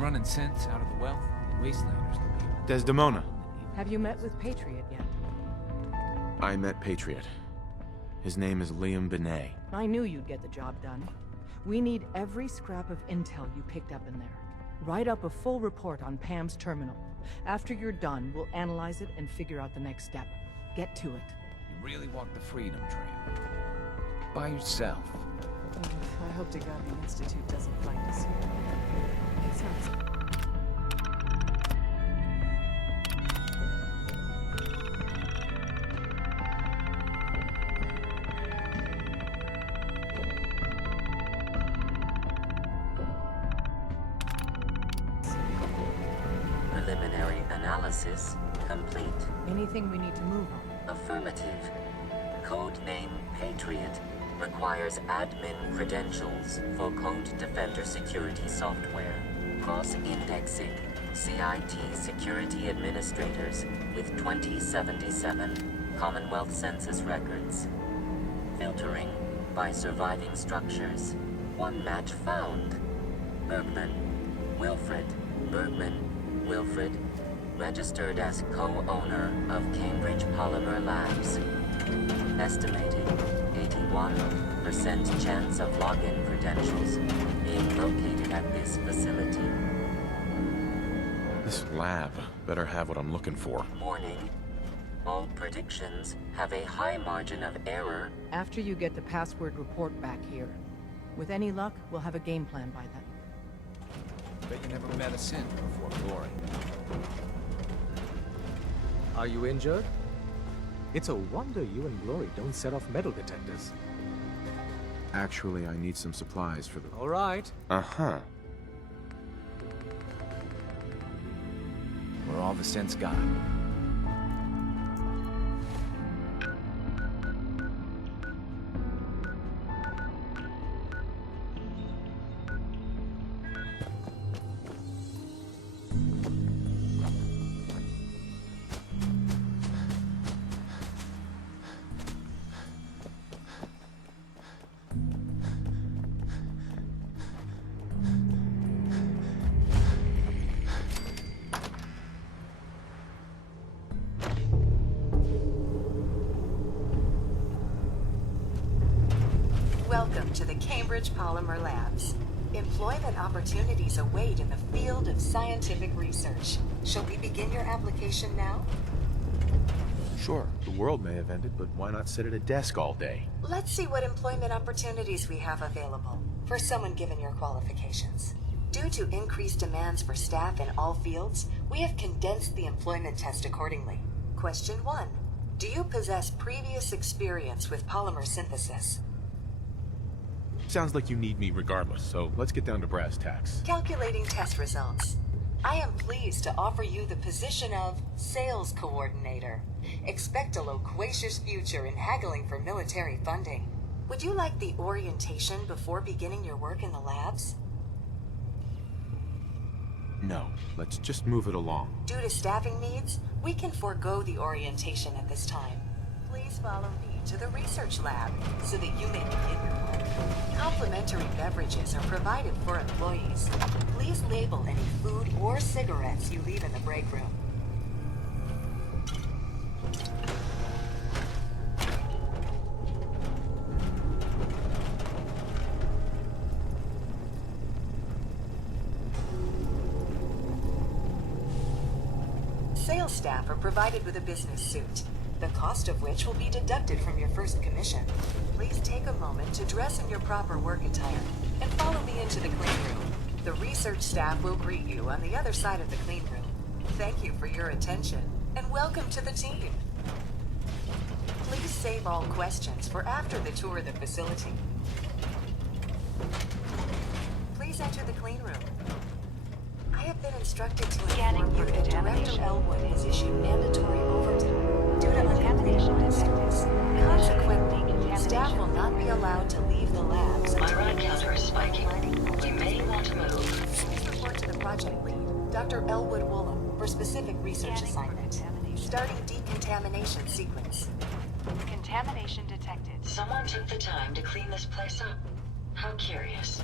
I'm running sense out of the wealth the Wastelanders will be. Desdemona. Have you met with Patriot yet? I met Patriot. His name is Liam Benet. I knew you'd get the job done. We need every scrap of intel you picked up in there. Write up a full report on Pam's terminal. After you're done, we'll analyze it and figure out the next step. Get to it. You really walk the freedom trail. By yourself. I hope to God the Institute doesn't find us here. It sounds... Preliminary analysis complete. Anything we need to move on? Affirmative. Codename Patriot requires admin credentials for Code Defender security software. Cross-indexing CIT security administrators with 2077 Commonwealth Census records. Filtering by surviving structures. One match found. Bergman. Wilfred. Bergman. Wilfred, registered as co-owner of Cambridge Polymer Labs. Estimated 81% chance of login credentials being located at this facility. This lab better have what I'm looking for. Warning. All predictions have a high margin of error. After you get the password report back here. With any luck, we'll have a game plan by then. Bet you never met a sin before Glory. Are you injured? It's a wonder you and Glory don't set off metal detectors. Actually, I need some supplies for the... All right. Uh-huh. We're all the sense got. Welcome to the Cambridge Polymer Labs. Employment opportunities await in the field of scientific research. Shall we begin your application now? Sure, the world may have ended, but why not sit at a desk all day? Let's see what employment opportunities we have available for someone given your qualifications. Due to increased demands for staff in all fields, we have condensed the employment test accordingly. Question 1. Do you possess previous experience with polymer synthesis? Sounds like you need me regardless, so let's get down to brass tacks. Calculating test results. I am pleased to offer you the position of Sales Coordinator. Expect a loquacious future in haggling for military funding. Would you like the orientation before beginning your work in the labs? No, let's just move it along. Due to staffing needs, we can forego the orientation at this time. Please follow me to the research lab so that you may begin your work. Complimentary beverages are provided for employees. Please label any food or cigarettes you leave in the break room. Sales staff are provided with a business suit, the cost of which will be deducted from your first commission. Please take a moment to dress in your proper work attire and follow me into the clean room. The research staff will greet you on the other side of the clean room. Thank you for your attention and welcome to the team. Please save all questions for after the tour of the facility. Please enter the clean room. I have been instructed to inform you that Director Elwood has issued mandatory overtime due to uncontrollable incidents. Consequently, staff will not be allowed to leave the labs My until rod counter is spiking. You may want to move. Please report to the project lead, Dr. Elwood Woolham, for specific research assignment. Starting decontamination sequence. Contamination detected. Someone took the time to clean this place up. How curious.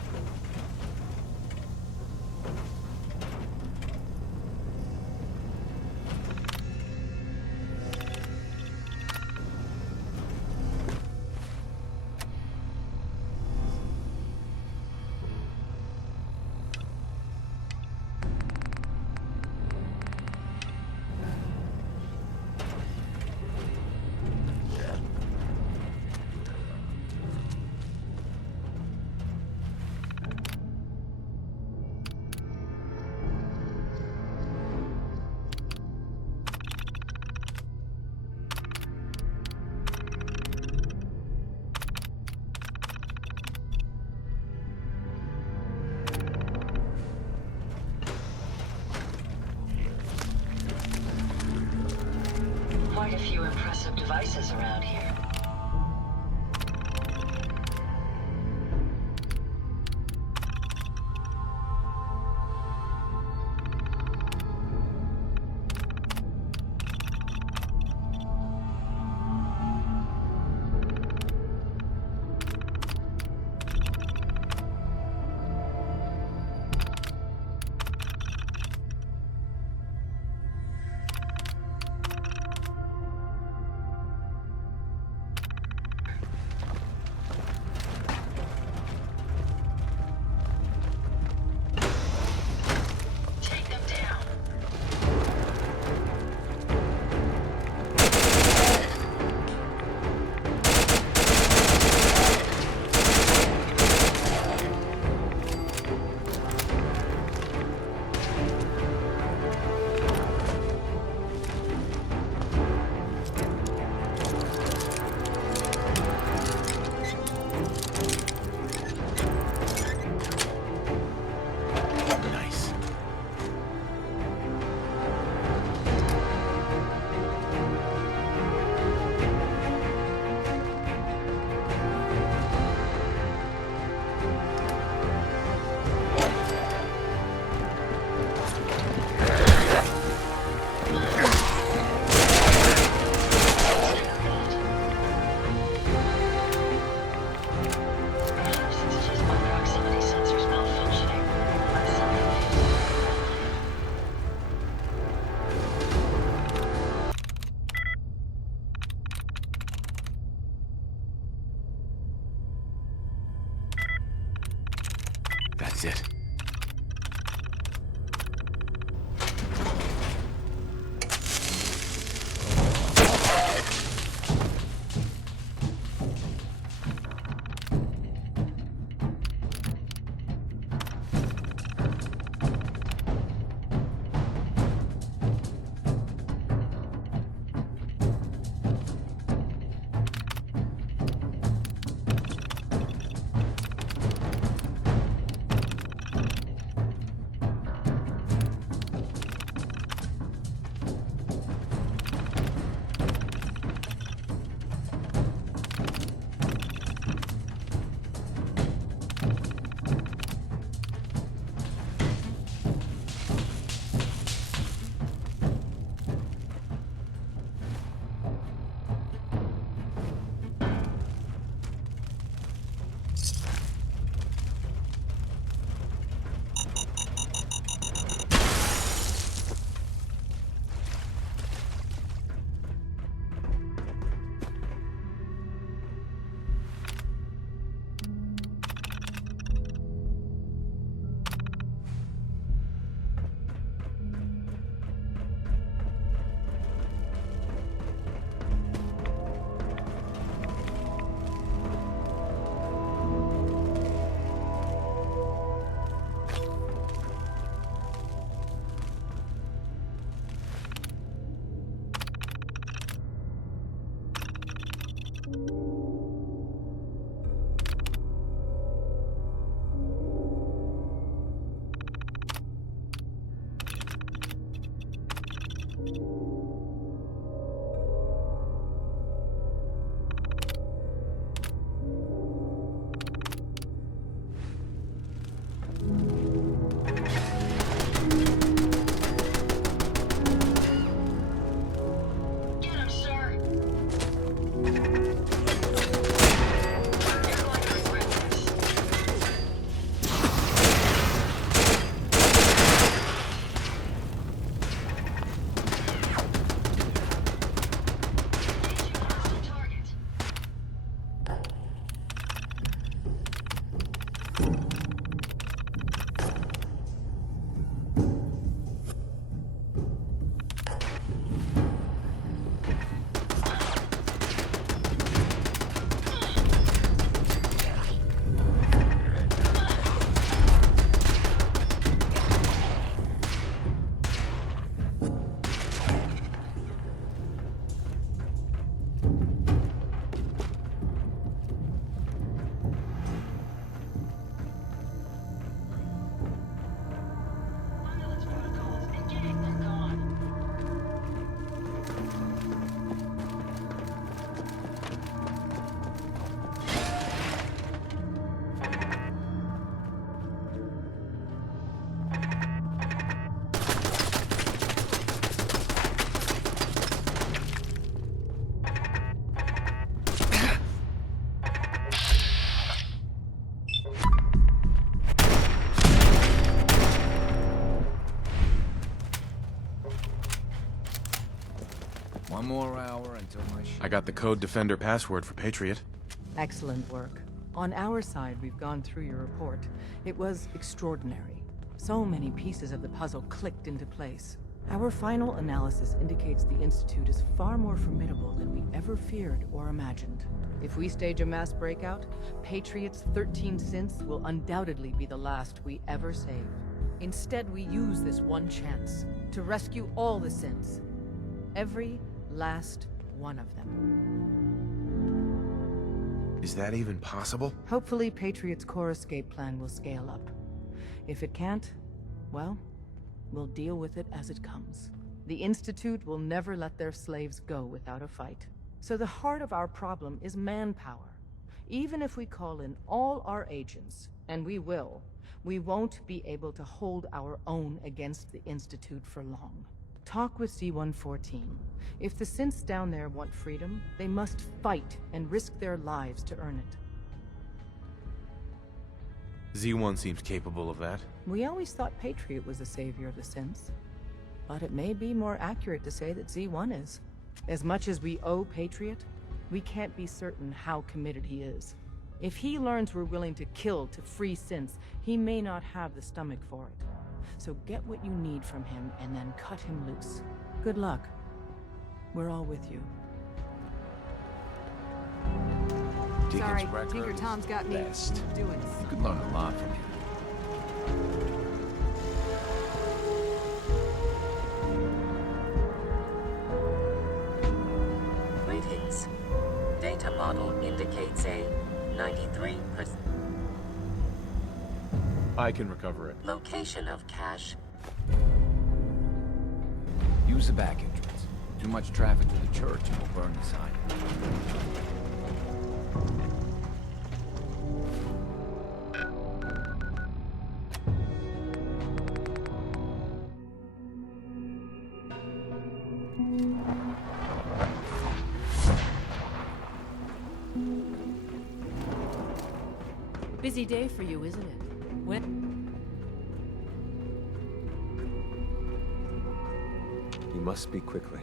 quite a few impressive devices around here. That's it. One more hour until my ship. I got the code defender password for Patriot. Excellent work. On our side, we've gone through your report. It was extraordinary. So many pieces of the puzzle clicked into place. Our final analysis indicates the Institute is far more formidable than we ever feared or imagined. If we stage a mass breakout, Patriot's 13 synths will undoubtedly be the last we ever save. Instead, we use this one chance to rescue all the synths. Every last one of them. Is that even possible? Hopefully, Patriot's core escape plan will scale up. If it can't, well, we'll deal with it as it comes. The Institute will never let their slaves go without a fight. So the heart of our problem is manpower. Even if we call in all our agents, and we will, we won't be able to hold our own against the Institute for long. Talk with C-114. If the synths down there want freedom, they must fight and risk their lives to earn it. Z1 seems capable of that. We always thought Patriot was the savior of the synths. But it may be more accurate to say that Z1 is. As much as we owe Patriot, we can't be certain how committed he is. If he learns we're willing to kill to free synths, he may not have the stomach for it. So get what you need from him and then cut him loose. Good luck. We're all with you. Deacon's Sorry, record Tinker is Tom's got me best. doing You could learn a lot from him. Greetings. Data model indicates a 93% I can recover it. location of cache. Use the back entrance. Too much traffic to the church and we'll burn the sign. Busy day for you, isn't it? We must speak quickly.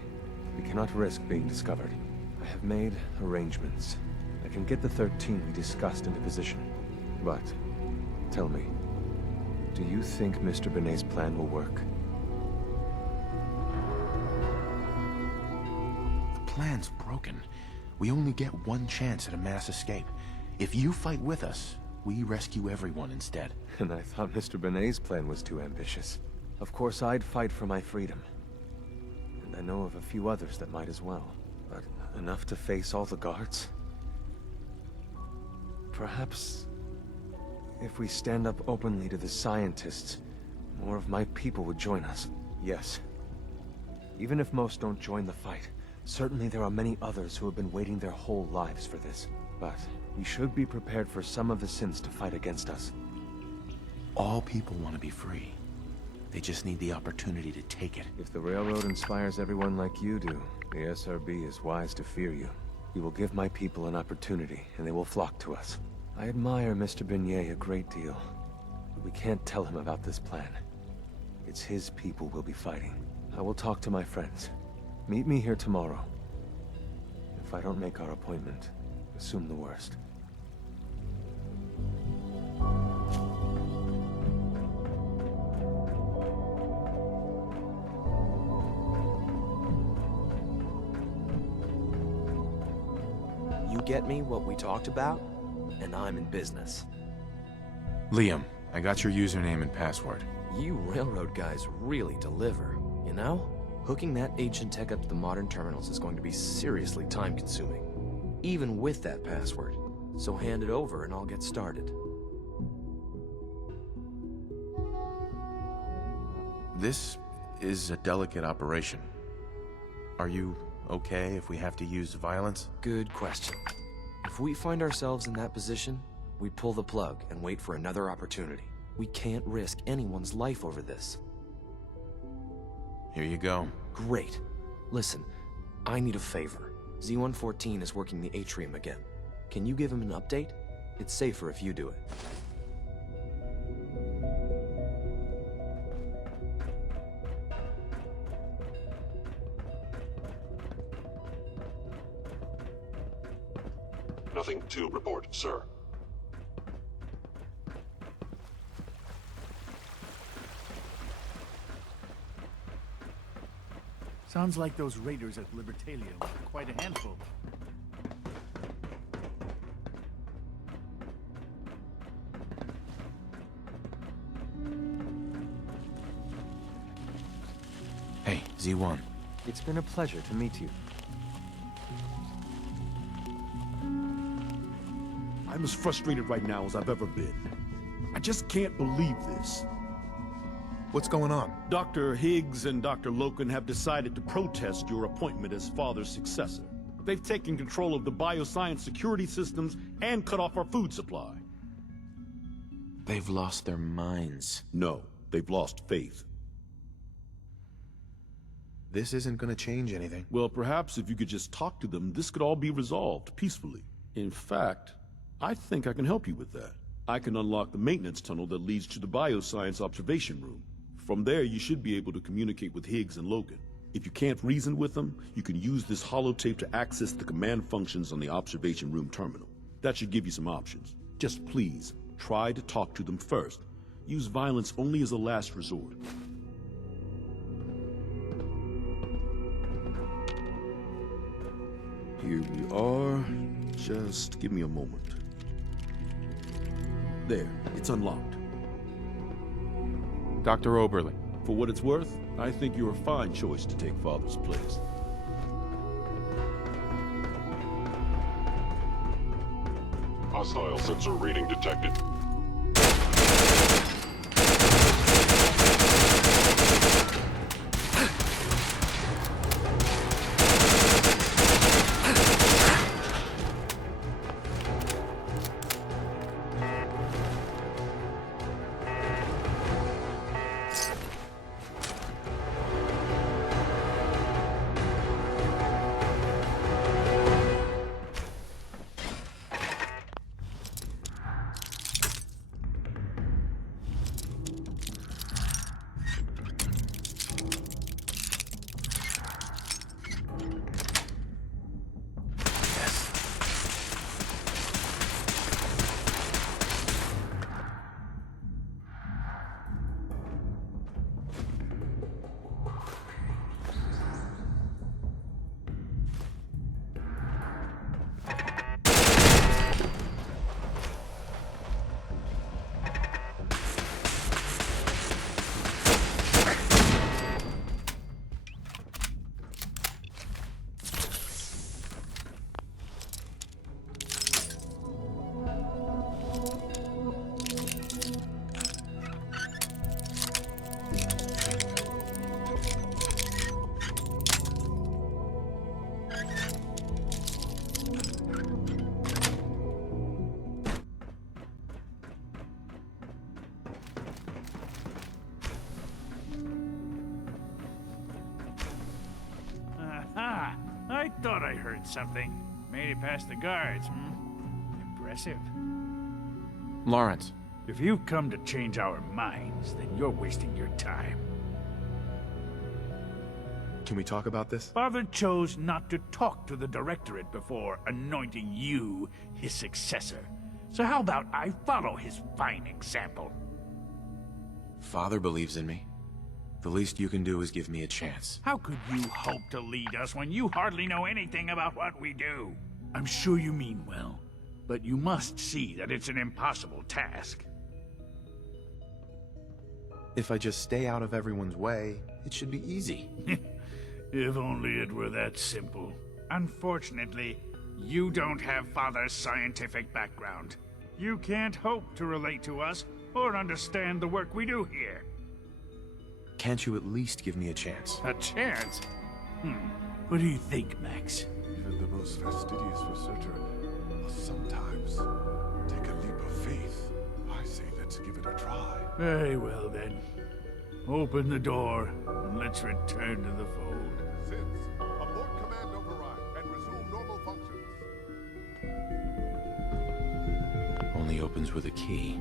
We cannot risk being discovered. I have made arrangements. I can get the 13 we discussed into position. But, tell me, do you think Mr. Benet's plan will work? The plan's broken. We only get one chance at a mass escape. If you fight with us, we rescue everyone instead. And I thought Mr. Benet's plan was too ambitious. Of course, I'd fight for my freedom. And I know of a few others that might as well. But enough to face all the guards? Perhaps if we stand up openly to the scientists, more of my people would join us. Yes. Even if most don't join the fight, certainly there are many others who have been waiting their whole lives for this. But we should be prepared for some of the sins to fight against us. All people want to be free. They just need the opportunity to take it. If the railroad inspires everyone like you do, the SRB is wise to fear you. You will give my people an opportunity, and they will flock to us. I admire Mr. Benet a great deal, but we can't tell him about this plan. It's his people we'll be fighting. I will talk to my friends. Meet me here tomorrow. If I don't make our appointment, assume the worst. You get me what we talked about, and I'm in business. Liam, I got your username and password. You railroad guys really deliver, you know? Hooking that ancient tech up to the modern terminals is going to be seriously time-consuming, even with that password. So hand it over and I'll get started. This is a delicate operation. Are you okay if we have to use violence? Good question. If we find ourselves in that position, we pull the plug and wait for another opportunity. We can't risk anyone's life over this. Here you go. Great. Listen, I need a favor. Z-114 is working the atrium again. Can you give him an update? It's safer if you do it. Nothing to report, sir. Sounds like those raiders at Libertalia were quite a handful. Hey, Z1. It's been a pleasure to meet you. I'm as frustrated right now as I've ever been. I just can't believe this. What's going on? Dr. Higgs and Dr. Loken have decided to protest your appointment as Father's successor. They've taken control of the bioscience security systems and cut off our food supply. They've lost their minds. No, they've lost faith. This isn't gonna change anything. Well, perhaps if you could just talk to them, this could all be resolved peacefully. In fact, I think I can help you with that. I can unlock the maintenance tunnel that leads to the bioscience observation room. From there, you should be able to communicate with Higgs and Logan. If you can't reason with them, you can use this holotape to access the command functions on the observation room terminal. That should give you some options. Just please, try to talk to them first. Use violence only as a last resort. Here we are. Just give me a moment. There, it's unlocked. Dr. Oberlin. For what it's worth, I think you're a fine choice to take Father's place. Hostile sensor reading detected. I thought I heard something. Made it past the guards, Impressive. Lawrence. If you've come to change our minds, then you're wasting your time. Can we talk about this? Father chose not to talk to the Directorate before anointing you his successor. So how about I follow his fine example? Father believes in me. The least you can do is give me a chance. How could you hope to lead us when you hardly know anything about what we do? I'm sure you mean well, but you must see that it's an impossible task. If I just stay out of everyone's way, it should be easy. If only it were that simple. Unfortunately, you don't have Father's scientific background. You can't hope to relate to us or understand the work we do here. Can't you at least give me a chance? A chance? What do you think, Max? Even the most fastidious researcher must sometimes take a leap of faith. I say let's give it a try. Very well, then. Open the door, and let's return to the fold. Since, abort command override and resume normal functions. Only opens with a key.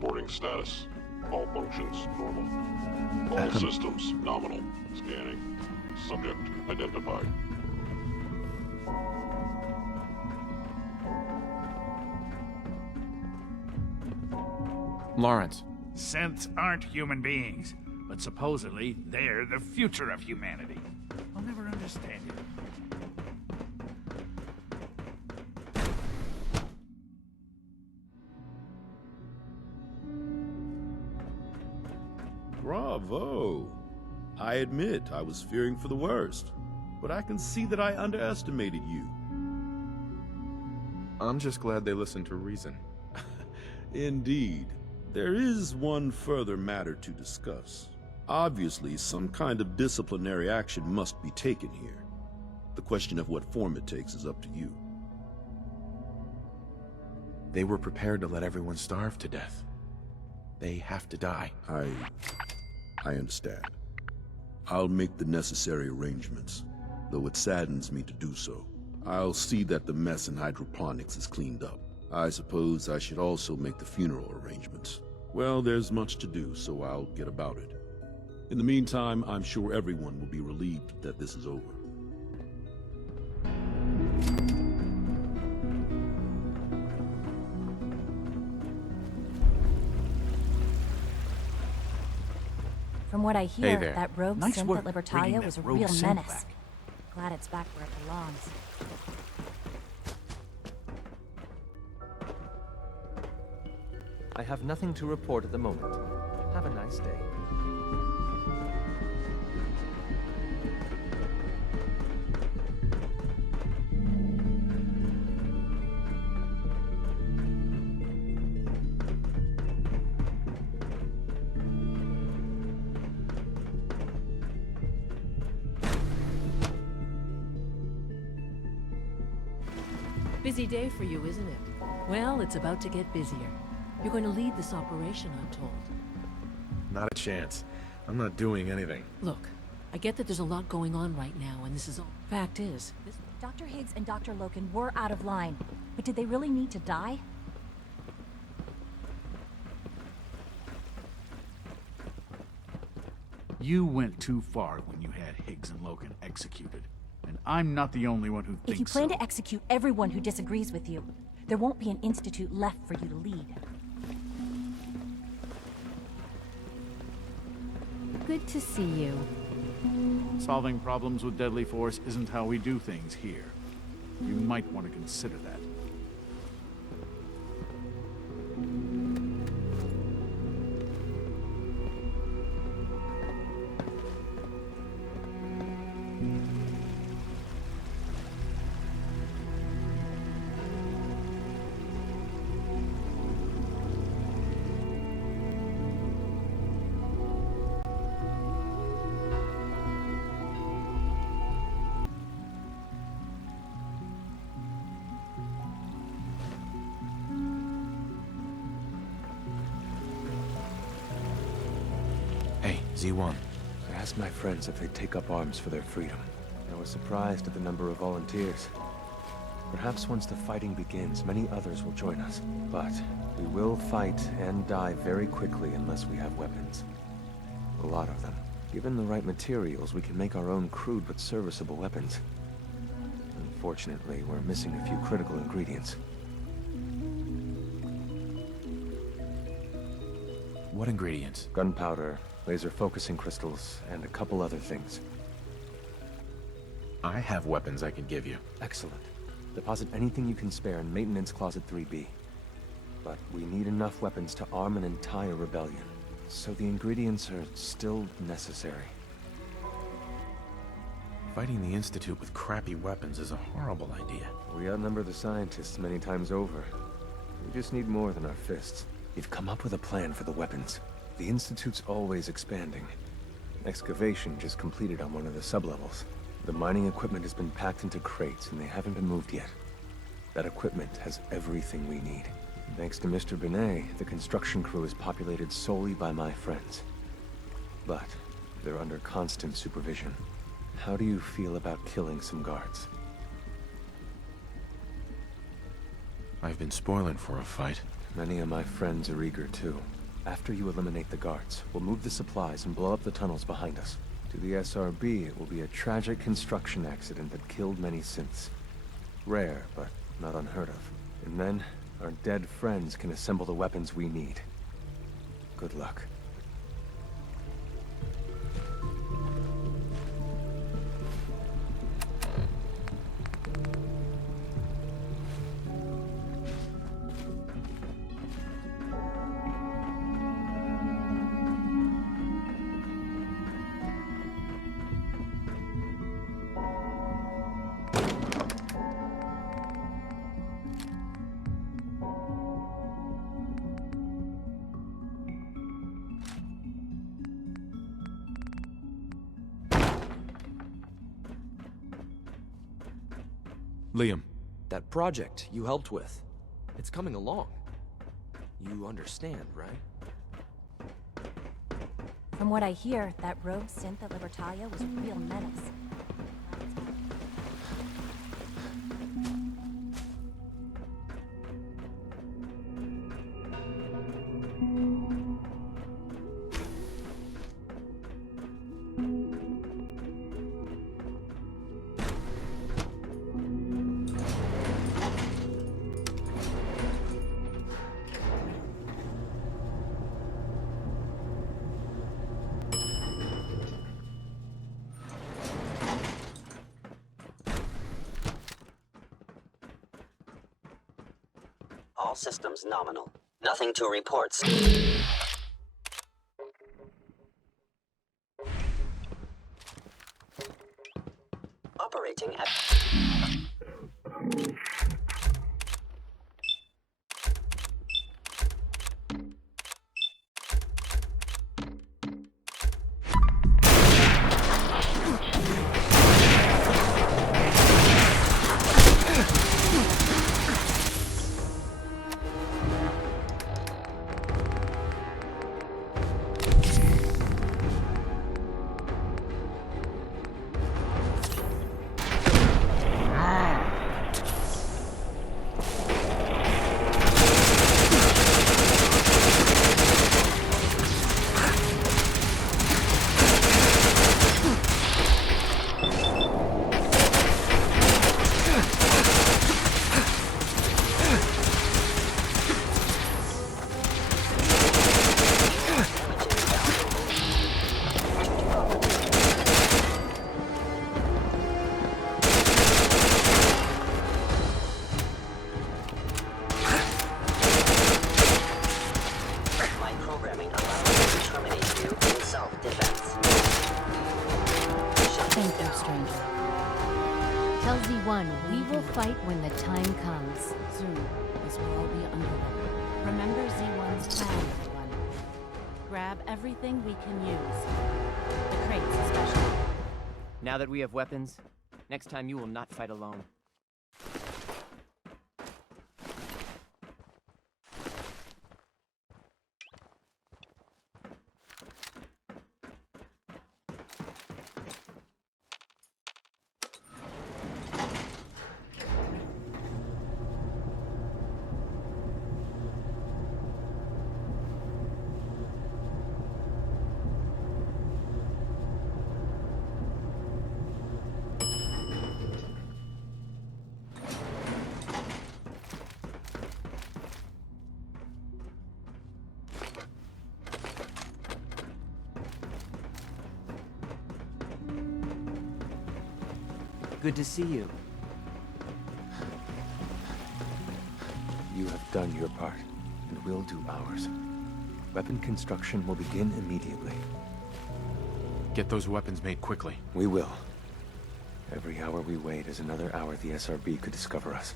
Reporting status. All functions normal. All systems nominal. Scanning. Subject identified. Lawrence. Synths aren't human beings, but supposedly they're the future of humanity. I'll never understand it. Bravo! I admit I was fearing for the worst, but I can see that I underestimated you. I'm just glad they listened to reason. Indeed. There is one further matter to discuss. Obviously, some kind of disciplinary action must be taken here. The question of what form it takes is up to you. They were prepared to let everyone starve to death. They have to die. I understand. I'll make the necessary arrangements, though it saddens me to do so. I'll see that the mess in hydroponics is cleaned up. I suppose I should also make the funeral arrangements. Well, there's much to do, so I'll get about it. In the meantime, I'm sure everyone will be relieved that this is over. From what I hear, Hey there. that rogue Nice synth work at bringing Libertalia that was a rogue real synth menace. back. Glad it's back where it belongs. I have nothing to report at the moment. Have a nice day. Busy day for you, isn't it? Well, it's about to get busier. You're going to lead this operation, I'm told. Not a chance. I'm not doing anything. Look, I get that there's a lot going on right now, and this is all. Fact is, Dr. Higgs and Dr. Loken were out of line, but did they really need to die? You went too far when you had Higgs and Loken executed. And I'm not the only one who thinks If you plan so. to execute everyone who disagrees with you, there won't be an institute left for you to lead. good to see you. Solving problems with deadly force isn't how we do things here. You might want to consider that. Hey, Z1. I asked my friends if they'd take up arms for their freedom. I was surprised at the number of volunteers. Perhaps once the fighting begins, many others will join us. But we will fight and die very quickly unless we have weapons. A lot of them. Given the right materials, we can make our own crude but serviceable weapons. Unfortunately, we're missing a few critical ingredients. What ingredients? Gunpowder, laser focusing crystals, and a couple other things. I have weapons I can give you. Excellent. Deposit anything you can spare in Maintenance Closet 3B. But we need enough weapons to arm an entire rebellion. So the ingredients are still necessary. Fighting the Institute with crappy weapons is a horrible idea. We outnumber the scientists many times over. We just need more than our fists. We've come up with a plan for the weapons. The Institute's always expanding. Excavation just completed on one of the sublevels. The mining equipment has been packed into crates, and they haven't been moved yet. That equipment has everything we need. Thanks to Mr. Binet, the construction crew is populated solely by my friends. But they're under constant supervision. How do you feel about killing some guards? I've been spoiling for a fight. Many of my friends are eager too. After you eliminate the guards, we'll move the supplies and blow up the tunnels behind us. To the SRB, it will be a tragic construction accident that killed many synths. Rare, but not unheard of. And then, our dead friends can assemble the weapons we need. Good luck. Liam. That project you helped with, it's coming along. You understand, right? From what I hear, that rogue synth at Libertalia was a real menace. All systems nominal. Nothing to report. Operating at... We will fight when the time comes. Soon, this will all be underway. Remember Z1's plan, everyone. Grab everything we can use. The crates especially. Now that we have weapons, next time you will not fight alone. Good to see you. You have done your part, and we'll do ours. Weapon construction will begin immediately. Get those weapons made quickly. We will. Every hour we wait is another hour the SRB could discover us.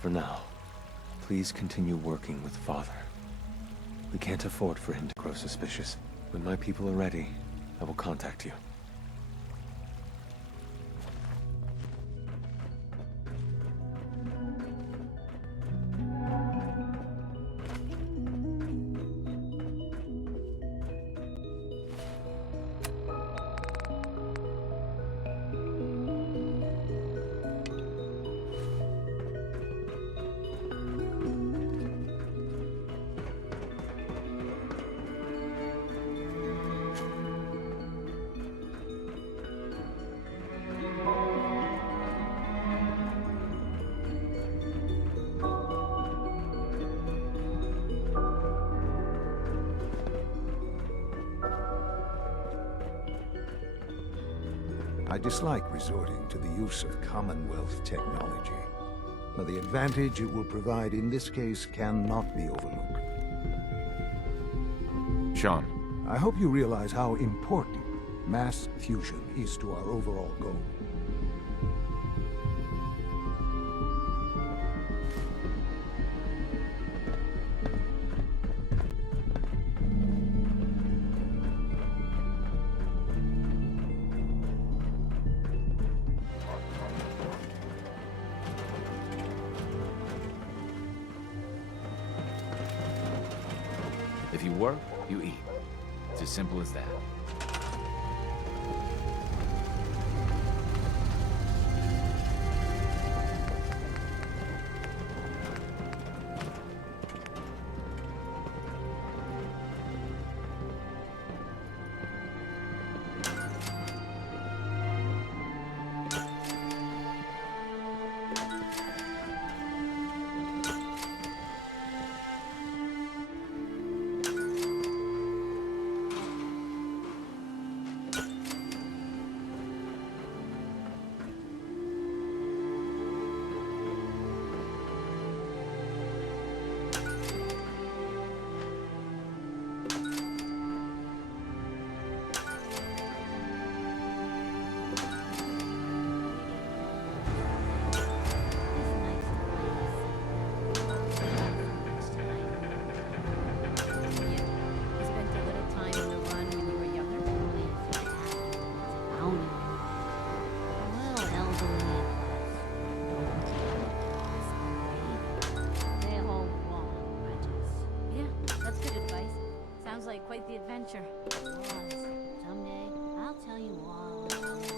For now, please continue working with Father. We can't afford for him to grow suspicious. When my people are ready, I will contact you. I dislike resorting to the use of Commonwealth technology, but the advantage it will provide in this case cannot be overlooked. Shaun. I hope you realize how important mass fusion is to our overall goal. If you work, you eat. It's as simple as that. Quite the adventure. It was. Someday, I'll tell you all about it.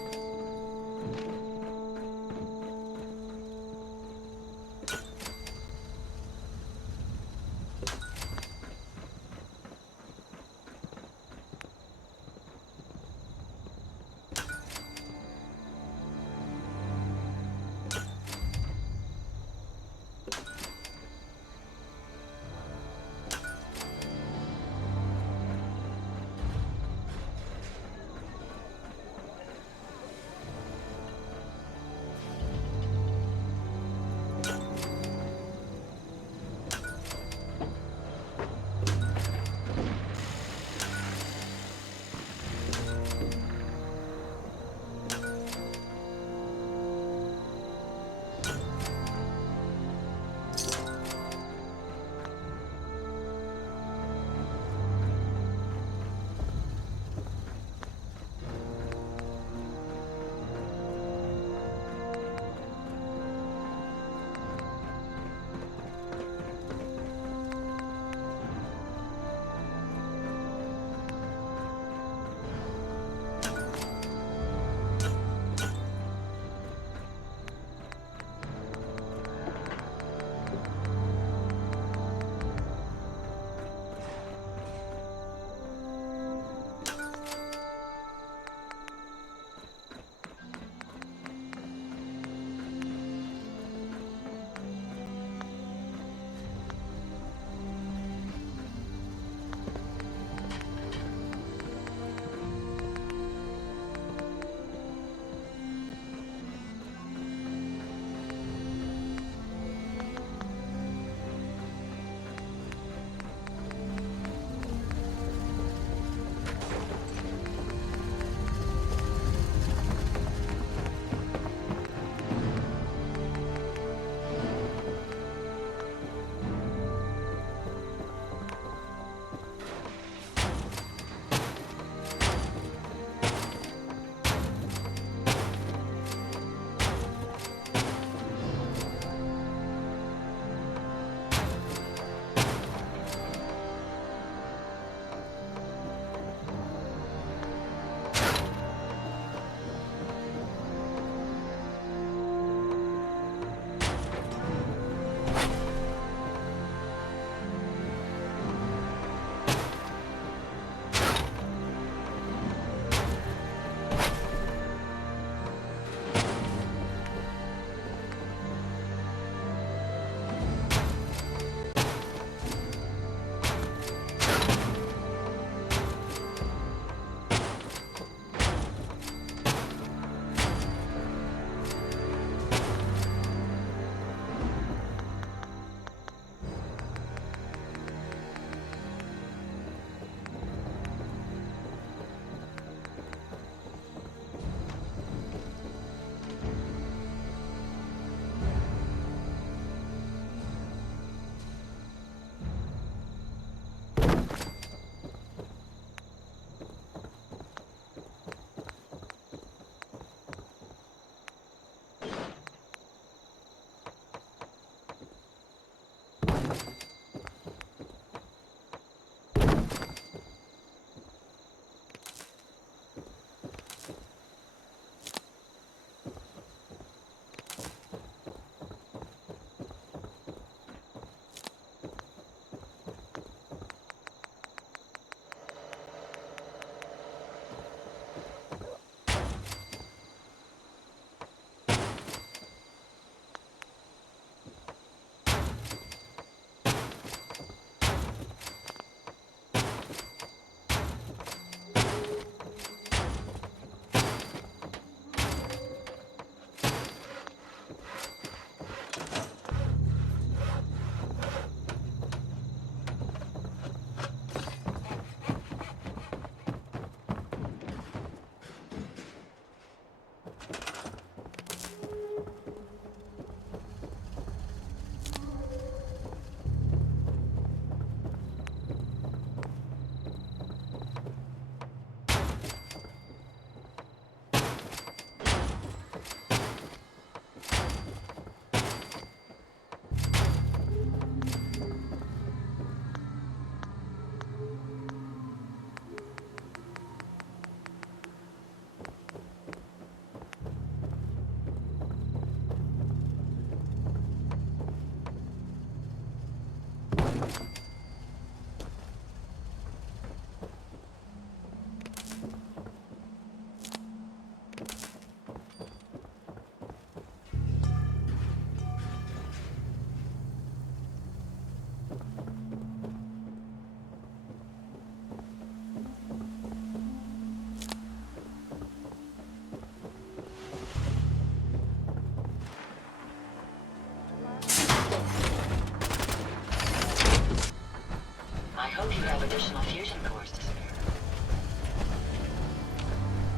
additional fusion cores to spare.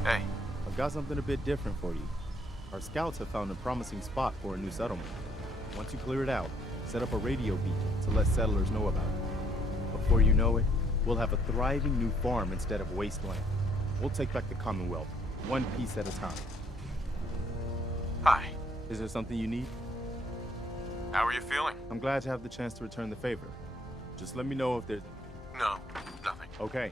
Hey. I've got something a bit different for you. Our scouts have found a promising spot for a new settlement. Once you clear it out, set up a radio beacon to let settlers know about it. Before you know it, we'll have a thriving new farm instead of wasteland. We'll take back the Commonwealth, one piece at a time. Hi. Is there something you need? How are you feeling? I'm glad to have the chance to return the favor. Just let me know if there's... No, nothing. Okay.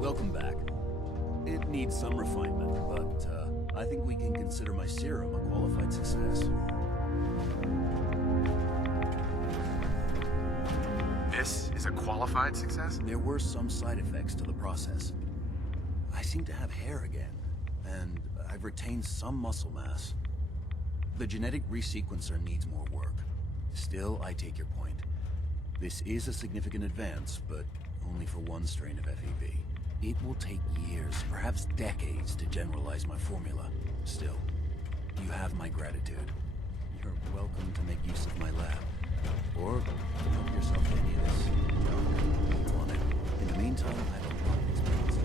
Welcome back. It needs some refinement, but I think we can consider my serum a qualified success. This is a qualified success? There were some side effects to the process. I seem to have hair again, and I've retained some muscle mass. The genetic resequencer needs more work. Still, I take your point. This is a significant advance, but only for one strain of FEV. It will take years, perhaps decades, to generalize my formula. Still, you have my gratitude. You're welcome to make use of my lab. Or help yourself to any of this junk if you want it. In the meantime, I don't want experience.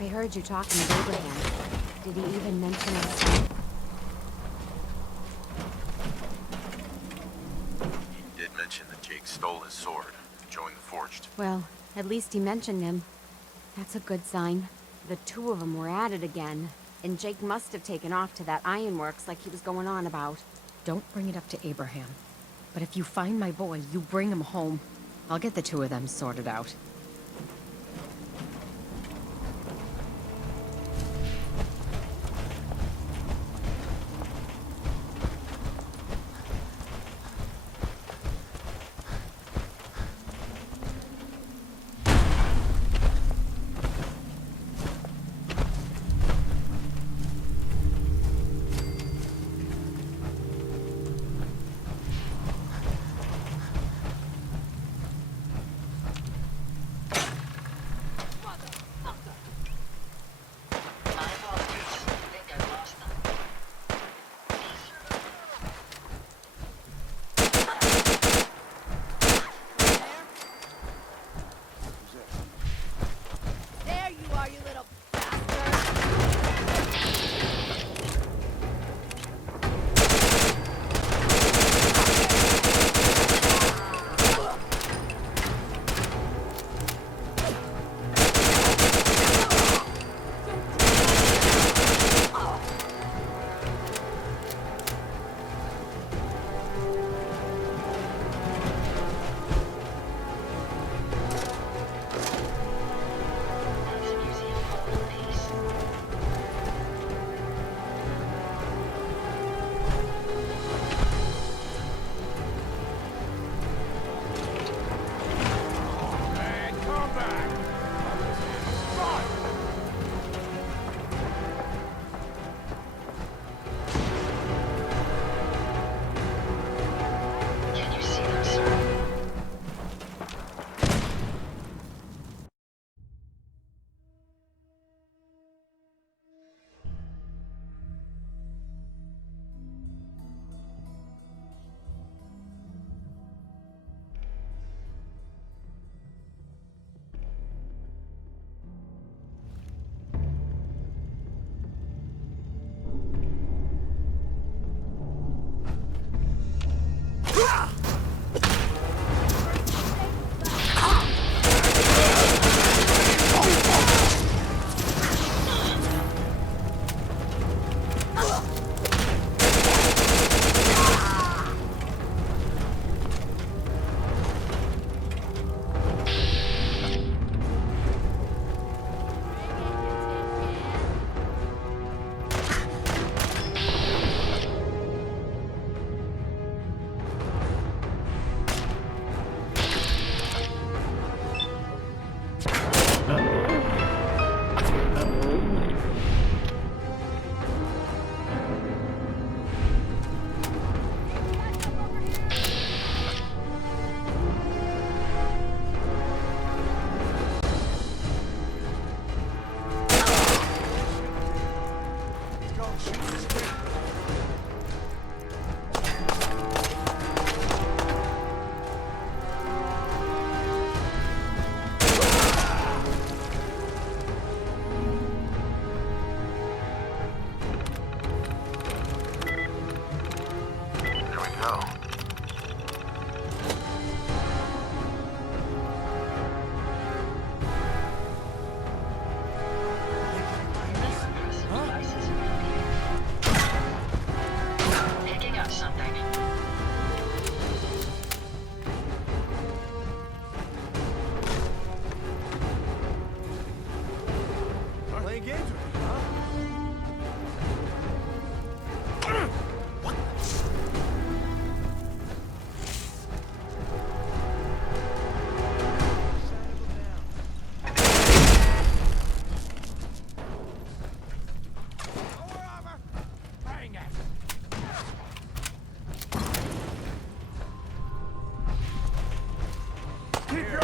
I heard you talking with Abraham. Did he even mention us? He did mention that Jake stole his sword and joined the Forged. Well, at least he mentioned him. That's a good sign. The two of them were at it again. And Jake must have taken off to that ironworks like he was going on about. Don't bring it up to Abraham. But if you find my boy, you bring him home. I'll get the two of them sorted out.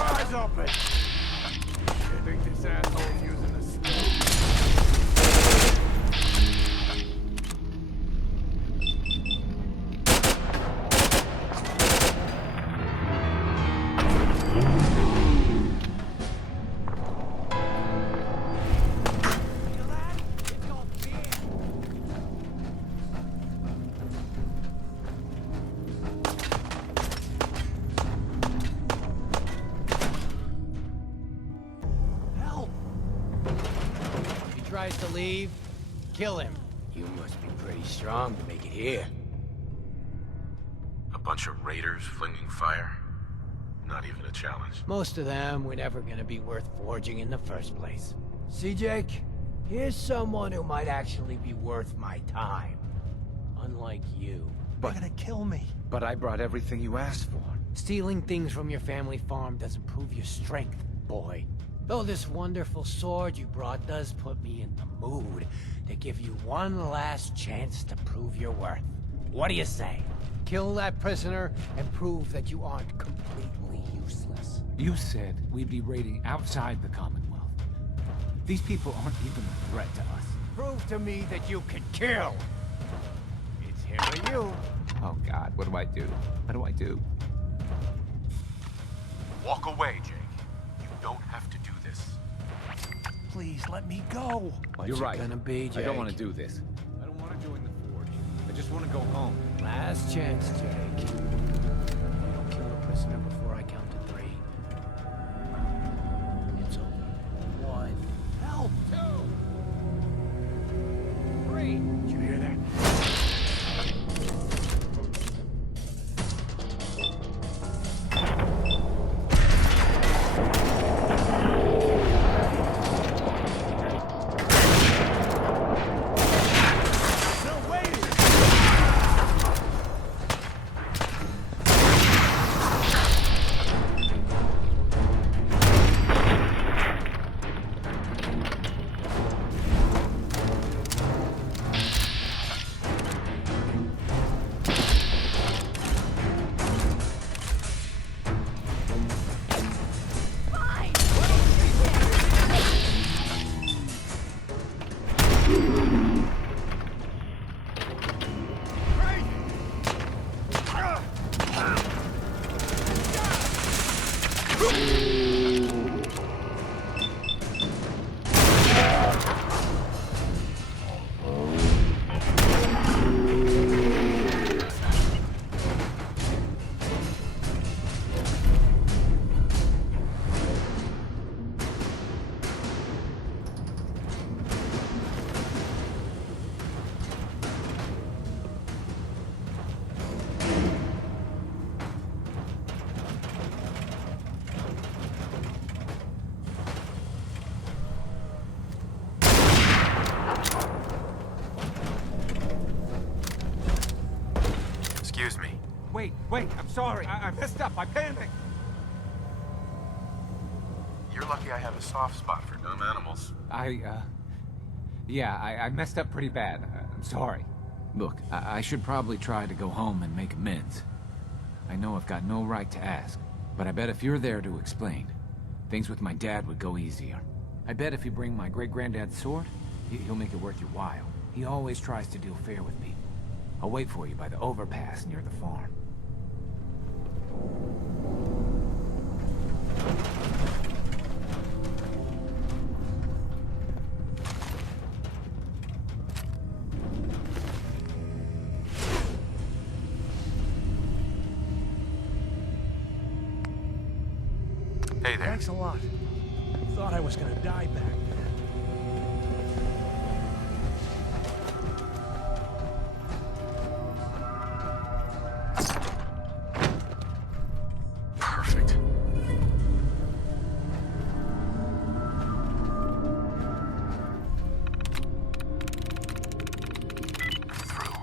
eyes open! I think this asshole's using the stove. Tries to leave, kill him. You must be pretty strong to make it here. A bunch of raiders flinging fire? Not even a challenge. Most of them were never gonna be worth forging in the first place. See, Jake? Here's someone who might actually be worth my time. Unlike you. But They're gonna kill me. But I brought everything you asked for. Stealing things from your family farm doesn't prove your strength, boy. Though this wonderful sword you brought does put me in the mood to give you one last chance to prove your worth. What do you say? Kill that prisoner and prove that you aren't completely useless. You said we'd be raiding outside the Commonwealth. These people aren't even a threat to us. Prove to me that you can kill. It's him or you. Oh God, what do I do? What do I do? Walk away, Jake. You don't have to do this. Please let me go. What's You're it right. gonna be, Jake? I don't want to do this. I don't want to join the Forge. I just want to go home. Last chance, Jake. Don't kill a prisoner before I count to 3. It's over. 1. Help! 2. 3. Did you hear that? Excuse me. Wait, I'm sorry. I messed up. I panicked. You're lucky I have a soft spot for dumb animals. Yeah, I messed up pretty bad. I'm sorry. Look, I should probably try to go home and make amends. I know I've got no right to ask, but I bet if you're there to explain, things with my dad would go easier. I bet if you bring my great-granddad's sword, he'll make it worth your while. He always tries to deal fair with people. I'll wait for you by the overpass near the farm. Hey there. Thanks a lot. Thought I was gonna die back there. Perfect. Through.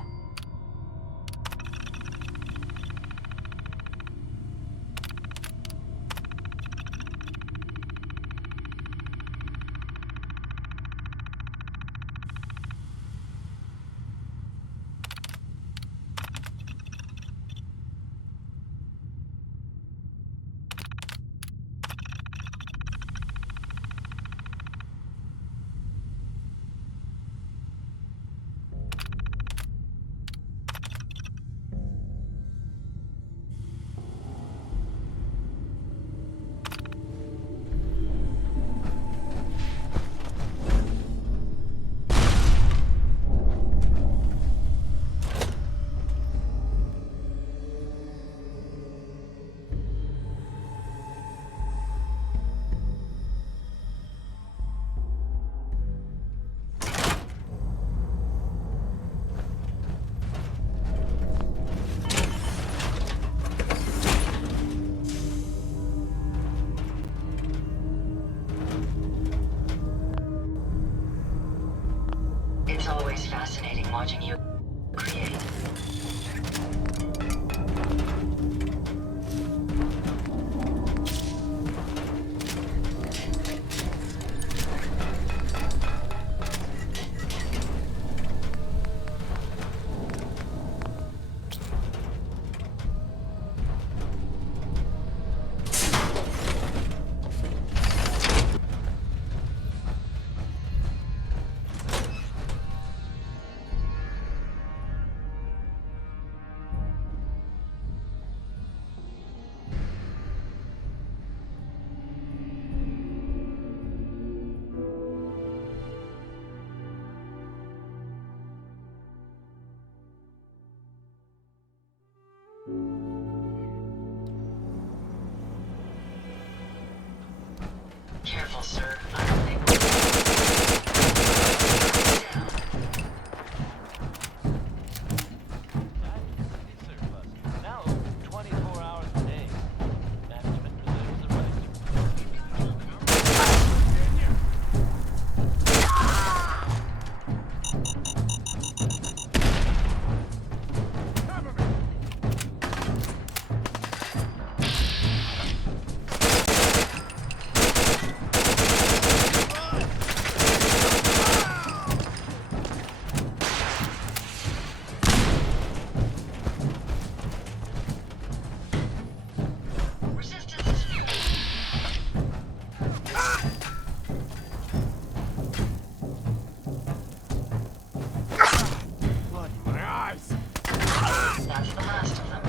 watching you create. Careful, sir. I don't think Now open 24 hours a day. Management reserves the right that's the last of them.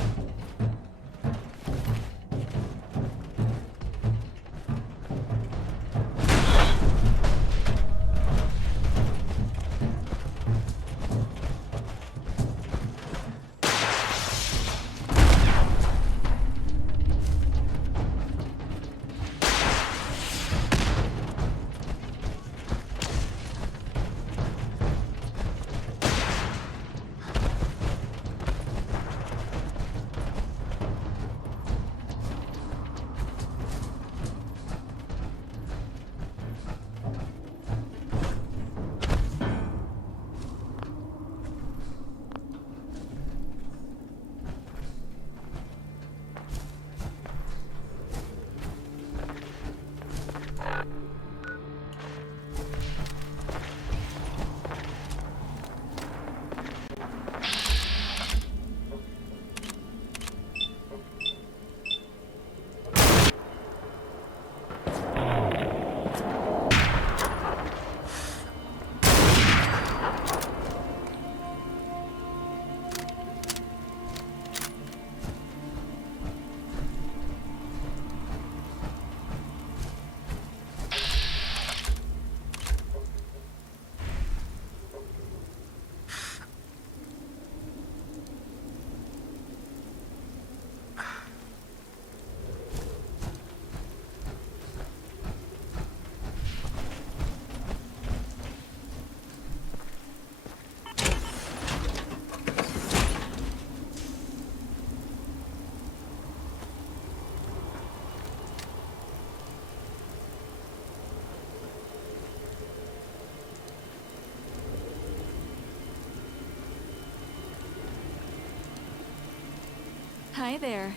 Hi there.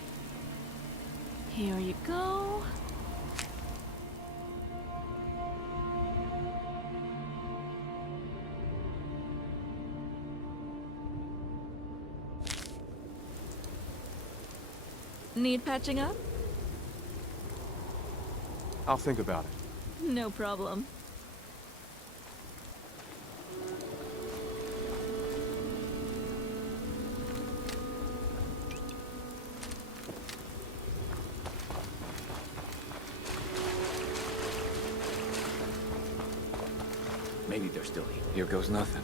Here you go. Need patching up? I'll think about it. No problem. Maybe they're still here. Here goes nothing.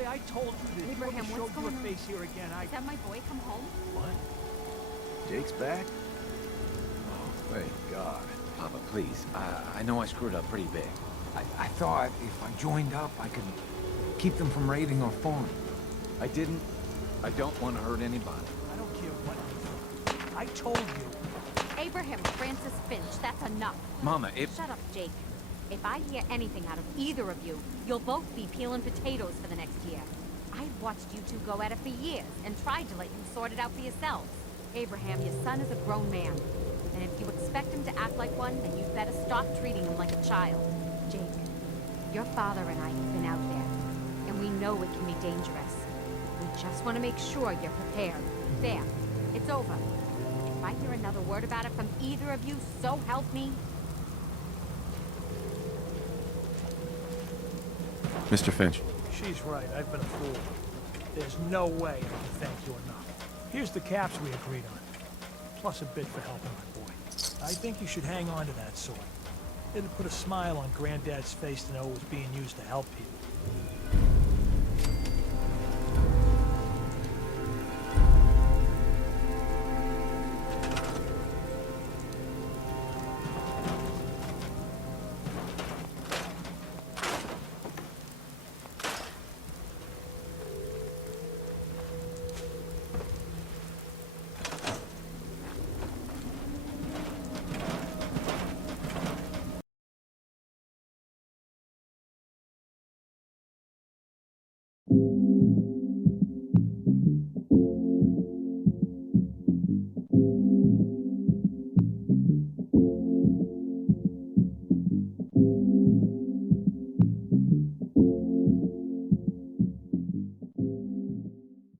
Boy, I told you that Abraham, if you what's showed your going on? face here again, Is that my boy come home? What? Jake's back? Oh, thank God. Papa, please. I know I screwed up pretty big. I thought if I joined up, I could keep them from raiding our farm. I didn't. I don't want to hurt anybody. I don't care what you thought. I told you. Abraham Francis Finch, that's enough. Mama, if... Shut up, Jake. If I hear anything out of either of you, you'll both be peeling potatoes for the next year. I've watched you two go at it for years and tried to let you sort it out for yourselves. Abraham, your son is a grown man. And if you expect him to act like one, then you'd better stop treating him like a child. Jake, your father and I have been out there, and we know it can be dangerous. We just want to make sure you're prepared. There. It's over. If I hear another word about it from either of you, so help me. Mr. Finch. She's right. I've been a fool. There's no way I can thank you enough. Here's the caps we agreed on, plus a bid for helping my boy. I think you should hang on to that sword. It'll put a smile on Granddad's face to know it was being used to help people.